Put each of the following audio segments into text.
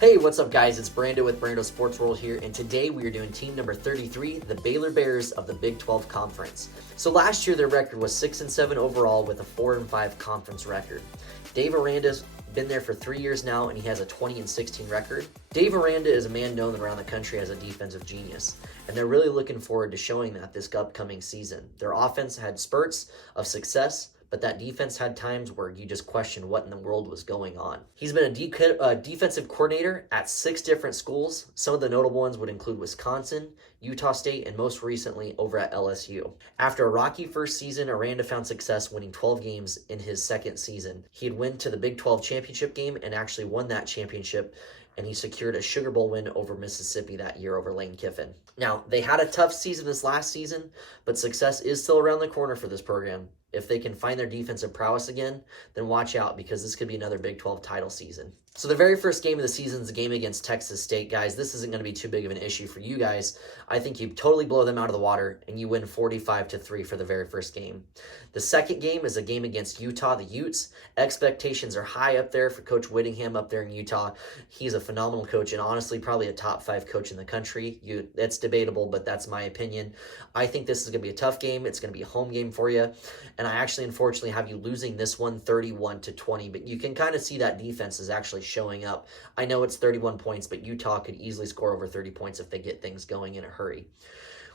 Hey, what's up, guys? It's Brando with Brando Sports World here, and today we are doing team number 33, the Baylor Bears of the Big 12 Conference. So last year their record was 6-7 overall with a 4-5 conference record. Dave Aranda's been there for 3 years now, and he has a 20-16 record. Dave Aranda is a man known around the country as a defensive genius, and they're really looking forward to showing that this upcoming season. Their offense had spurts of success, but that defense had times where you just questioned what in the world was going on. He's been a defensive coordinator at 6 different schools. Some of the notable ones would include Wisconsin, Utah State, and most recently over at LSU. After a rocky first season, Aranda found success winning 12 games in his second season. He had went to the Big 12 championship game and actually won that championship, and he secured a Sugar Bowl win over Mississippi that year over Lane Kiffin. Now, they had a tough season this last season, but success is still around the corner for this program. If they can find their defensive prowess again, then watch out, because this could be another Big 12 title season. So the very first game of the season is a game against Texas State, guys. This isn't going to be too big of an issue for you guys. I think you totally blow them out of the water, and you win 45-3 for the very first game. The second game is a game against Utah, the Utes. Expectations are high up there for Coach Whittingham up there in Utah. He's a phenomenal coach, and honestly, probably a top 5 coach in the country. It's debatable, but that's my opinion. I think this is going to be a tough game. It's going to be a home game for you, and I actually, unfortunately, have you losing this one 31-20, but you can kind of see that defense is actually showing up. I know it's 31 points, but Utah could easily score over 30 points if they get things going in a hurry.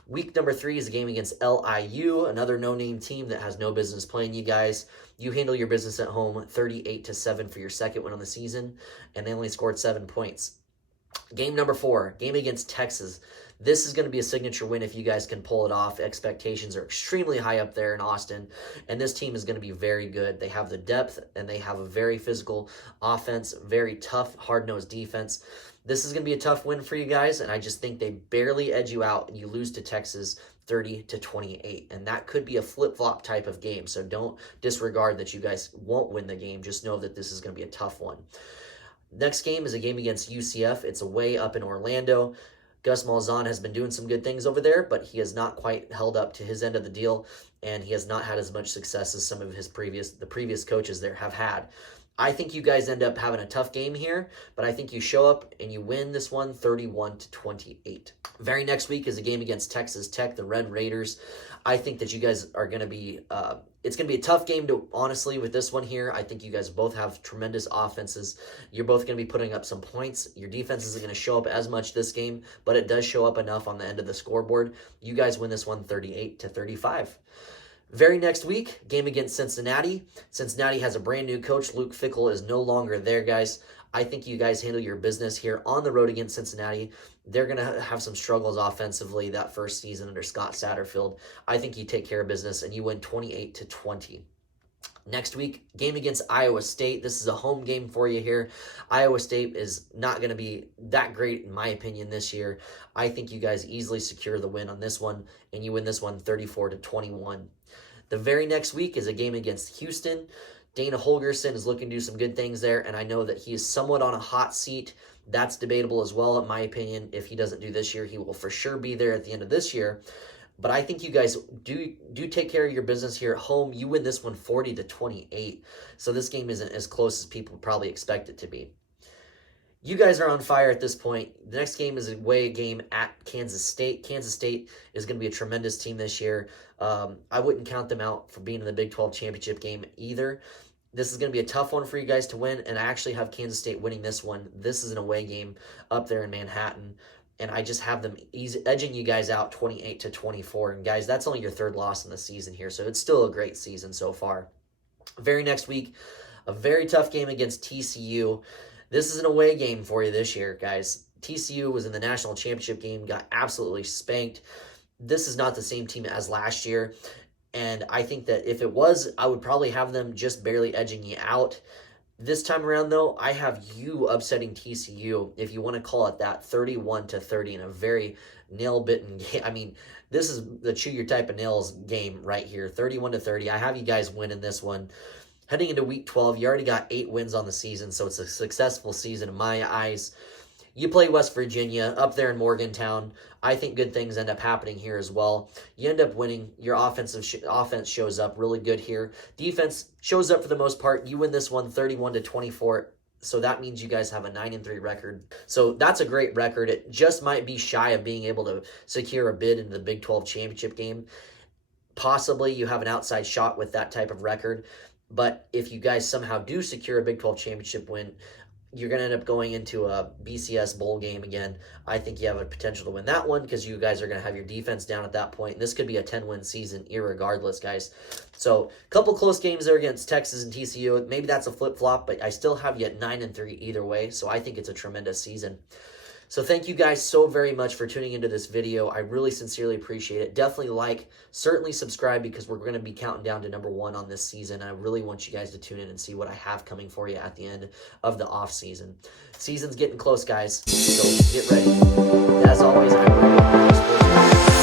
Week number 3 is a game against LIU, another no-name team that has no business playing you guys. You handle your business at home, 38-7 for your second win on the season, and they only scored 7 points. Game number 4, game against Texas. This is going to be a signature win if you guys can pull it off. Expectations are extremely high up there in Austin, and this team is going to be very good. They have the depth, and they have a very physical offense, very tough, hard-nosed defense. This is going to be a tough win for you guys, and I just think they barely edge you out, and you lose to Texas 30-28, and that could be a flip-flop type of game, so don't disregard that you guys won't win the game. Just know that this is going to be a tough one. Next game is a game against UCF. It's away up in Orlando. Gus Malzahn has been doing some good things over there, but he has not quite held up to his end of the deal, and he has not had as much success as some of his previous coaches there have had. I think you guys end up having a tough game here, but I think you show up and you win this one 31-28. Very next week is a game against Texas Tech, the Red Raiders. I think that you guys are going to be it's going to be a tough game, to honestly, with this one here. I think you guys both have tremendous offenses. You're both going to be putting up some points. Your defense isn't going to show up as much this game, but it does show up enough on the end of the scoreboard. You guys win this one 38-35. Very next week, game against Cincinnati. Cincinnati has a brand new coach. Luke Fickell is no longer there, guys. I think you guys handle your business here on the road against Cincinnati. They're going to have some struggles offensively that first season under Scott Satterfield. I think you take care of business and you win 28-20. Next week, game against Iowa State. This is a home game for you here. Iowa State is not going to be that great, in my opinion, this year. I think you guys easily secure the win on this one, and you win this one 34-21. The very next week is a game against Houston. Dana Holgerson is looking to do some good things there, and I know that he is somewhat on a hot seat. That's debatable as well, in my opinion. If he doesn't do this year, he will for sure be there at the end of this year. But I think you guys do take care of your business here at home. You win this one 40-28. So this game isn't as close as people probably expect it to be. You guys are on fire at this point. The next game is a away game at Kansas State. Kansas State is going to be a tremendous team this year. I wouldn't count them out for being in the Big 12 championship game either. This is going to be a tough one for you guys to win, and I actually have Kansas State winning this one. This is an away game up there in Manhattan, and I just have them edging you guys out 28-24. And guys, that's only your third loss in the season here, so it's still a great season so far. Very next week, a very tough game against TCU. This is an away game for you this year, guys. TCU was in the national championship game, got absolutely spanked. This is not the same team as last year. And I think that if it was, I would probably have them just barely edging you out. This time around, though, I have you upsetting TCU, if you want to call it that, 31-30 in a very nail-bitten game. I mean, this is the chew-your-type-of-nails game right here, 31-30. I have you guys winning this one. Heading into Week 12, you already got 8 wins on the season, so it's a successful season in my eyes. You play West Virginia up there in Morgantown. I think good things end up happening here as well. You end up winning. Your offense shows up really good here. Defense shows up for the most part. You win this one 31-24. So that means you guys have a 9-3 record. So that's a great record. It just might be shy of being able to secure a bid into the Big 12 championship game. Possibly you have an outside shot with that type of record. But if you guys somehow do secure a Big 12 championship win, you're going to end up going into a BCS bowl game again. I think you have a potential to win that one because you guys are going to have your defense down at that point. And this could be a 10-win season irregardless, guys. So a couple close games there against Texas and TCU. Maybe that's a flip-flop, but I still have you at 9-3 either way. So I think it's a tremendous season. So thank you guys so very much for tuning into this video. I really sincerely appreciate it. Definitely like, certainly subscribe because we're going to be counting down to number 1 on this season. I really want you guys to tune in and see what I have coming for you at the end of the off season. Season's getting close, guys, so get ready. As always, I'm Baylor Sports.